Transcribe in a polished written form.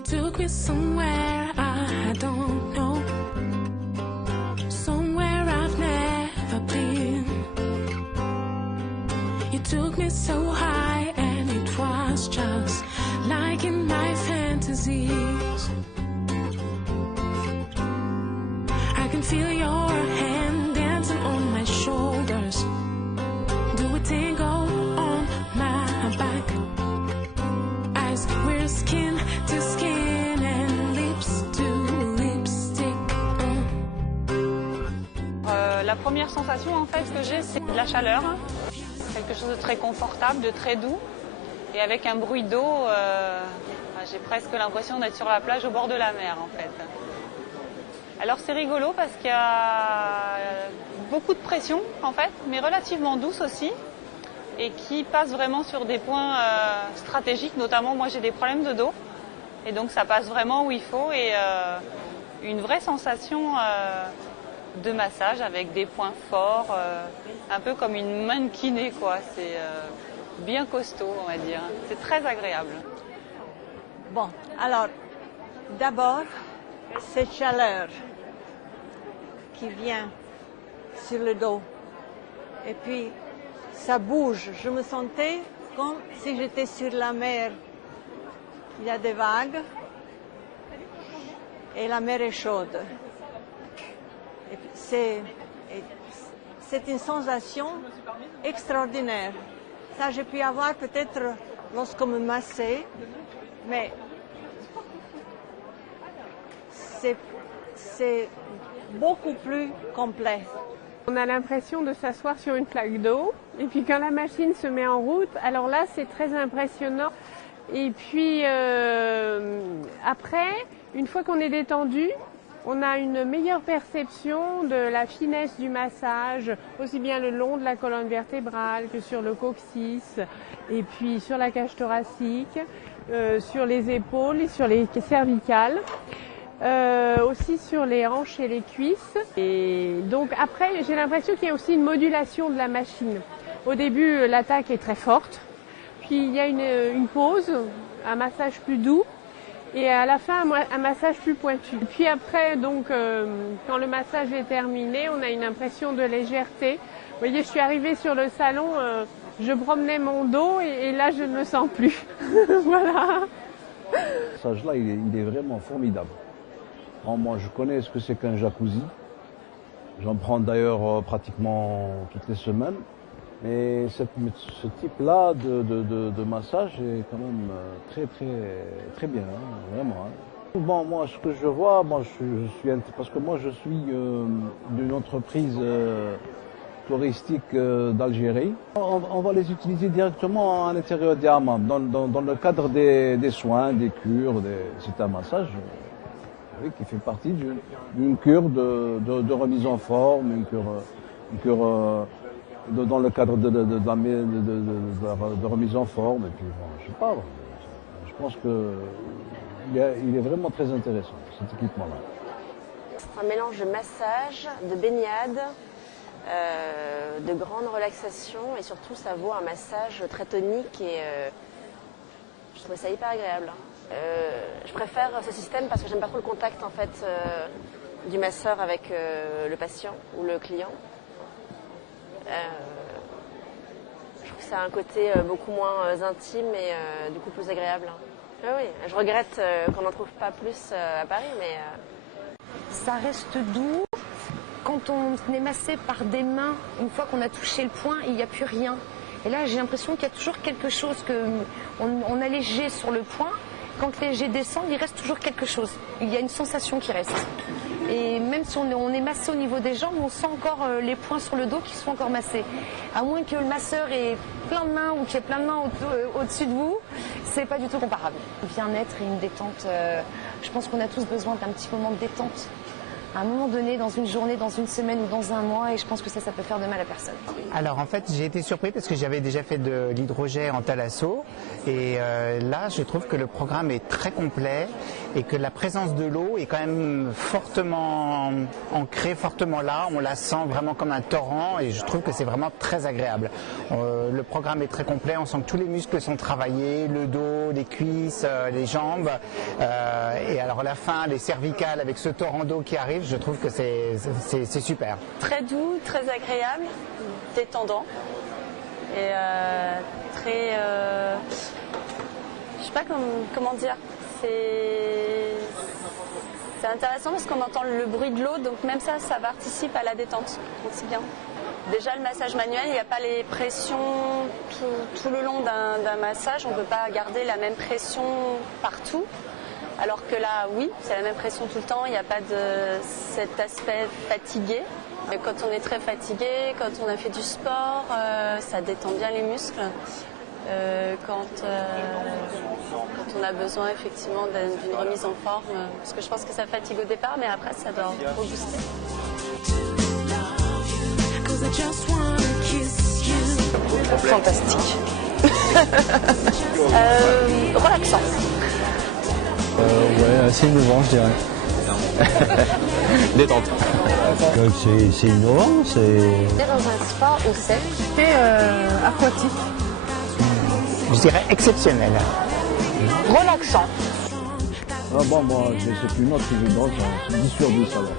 You took me somewhere I don't know, somewhere I've never been. You took me so high and it was just like in my fantasies. I can feel your hand dancing on my shoulders. Do a tango on my back. As we're skin to skin and lips to lipstick. La première sensation en fait que j'ai, c'est de la chaleur. Quelque chose de très confortable, de très doux. Et avec un bruit d'eau, j'ai presque l'impression d'être sur la plage au bord de la mer en fait. Alors c'est rigolo parce qu'il y a beaucoup de pression en fait, mais relativement douce aussi, et qui passe vraiment sur des points stratégiques, notamment moi j'ai des problèmes de dos, et donc ça passe vraiment où il faut, et une vraie sensation de massage avec des points forts, un peu comme une mannequinée quoi, c'est bien costaud on va dire, c'est très agréable. Bon, alors d'abord cette chaleur qui vient sur le dos. Et puis, ça bouge. Je me sentais comme si j'étais sur la mer. Il y a des vagues et la mer est chaude. Et puis c'est une sensation extraordinaire. Ça, j'ai pu avoir peut-être lorsqu'on me massait, mais c'est beaucoup plus complet. On a l'impression de s'asseoir sur une flaque d'eau et puis quand la machine se met en route, alors là c'est très impressionnant. Et puis après, une fois qu'on est détendu, on a une meilleure perception de la finesse du massage, aussi bien le long de la colonne vertébrale que sur le coccyx, et puis sur la cage thoracique, sur les épaules et sur les cervicales. Aussi sur les hanches et les cuisses. Et donc après, j'ai l'impression qu'il y a aussi une modulation de la machine. Au début, l'attaque est très forte, puis il y a une pause, un massage plus doux, et à la fin, un massage plus pointu. Puis après, donc, quand le massage est terminé, on a une impression de légèreté. Vous voyez, je suis arrivée sur le salon, je promenais mon dos, et là, je ne le sens plus. Voilà. Ce massage-là, il est vraiment formidable. Moi, je connais ce que c'est qu'un jacuzzi. J'en prends d'ailleurs pratiquement toutes les semaines. Mais ce type-là de massage est quand même très bien, hein, vraiment. Hein. Bon, moi, ce que je vois, parce que moi, je suis d'une entreprise touristique d'Algérie. On va les utiliser directement à l'intérieur des hammams, dans le cadre des soins, des cures. C'est un massage. Oui, qui fait partie d'une cure de remise en forme, une cure dans le cadre de remise en forme. Et puis, bon, je sais pas, je pense qu'il est vraiment très intéressant, cet équipement-là. C'est un mélange de massage, de baignade, de grande relaxation, et surtout ça vaut un massage très tonique, et je trouvais ça hyper agréable. Je préfère ce système parce que j'aime pas trop le contact en fait du masseur avec le patient ou le client. Je trouve que ça a un côté beaucoup moins intime et du coup plus agréable. Oui, je regrette qu'on n'en trouve pas plus à Paris, mais ça reste doux. Quand on est massé par des mains, une fois qu'on a touché le point, il n'y a plus rien. Et là, j'ai l'impression qu'il y a toujours quelque chose on a léger sur le point. Quand les jets descendent, il reste toujours quelque chose. Il y a une sensation qui reste. Et même si on est massé au niveau des jambes, on sent encore les points sur le dos qui sont encore massés. À moins que le masseur ait plein de mains ou qu'il y ait plein de mains au-dessus de vous, c'est pas du tout comparable. Bien-être et une détente, je pense qu'on a tous besoin d'un petit moment de détente. à un moment donné, dans une journée, dans une semaine ou dans un mois, et je pense que ça peut faire de mal à personne. Alors en fait, j'ai été surpris parce que j'avais déjà fait de l'hydrogel en thalasso, et là, je trouve que le programme est très complet et que la présence de l'eau est quand même fortement ancrée, fortement là. On la sent vraiment comme un torrent, et je trouve que c'est vraiment très agréable. Le programme est très complet, on sent que tous les muscles sont travaillés, le dos, les cuisses, les jambes, et alors la fin, les cervicales avec ce torrent d'eau qui arrive, je trouve que c'est super. Très doux, très agréable, détendant et très... je sais pas comment dire, c'est intéressant parce qu'on entend le bruit de l'eau, donc même ça participe à la détente, donc c'est bien. Déjà le massage manuel, il n'y a pas les pressions tout le long d'un massage, on ne peut pas garder la même pression partout. Alors que là, oui, c'est la même pression tout le temps, il n'y a pas de cet aspect fatigué. Et quand on est très fatigué, quand on a fait du sport, ça détend bien les muscles. Quand on a besoin effectivement d'une remise en forme, parce que je pense que ça fatigue au départ, mais après ça doit rebooster. Fantastique. Relaxant. Ouais, assez innovant, je dirais. Détente. C'est innovant, c'est... C'était dans un spa au sec. C'était aquatique. Je dirais exceptionnel. Relaxant. Ah bon, moi, c'est une autre évidence, c'est 10 sur 10 alors.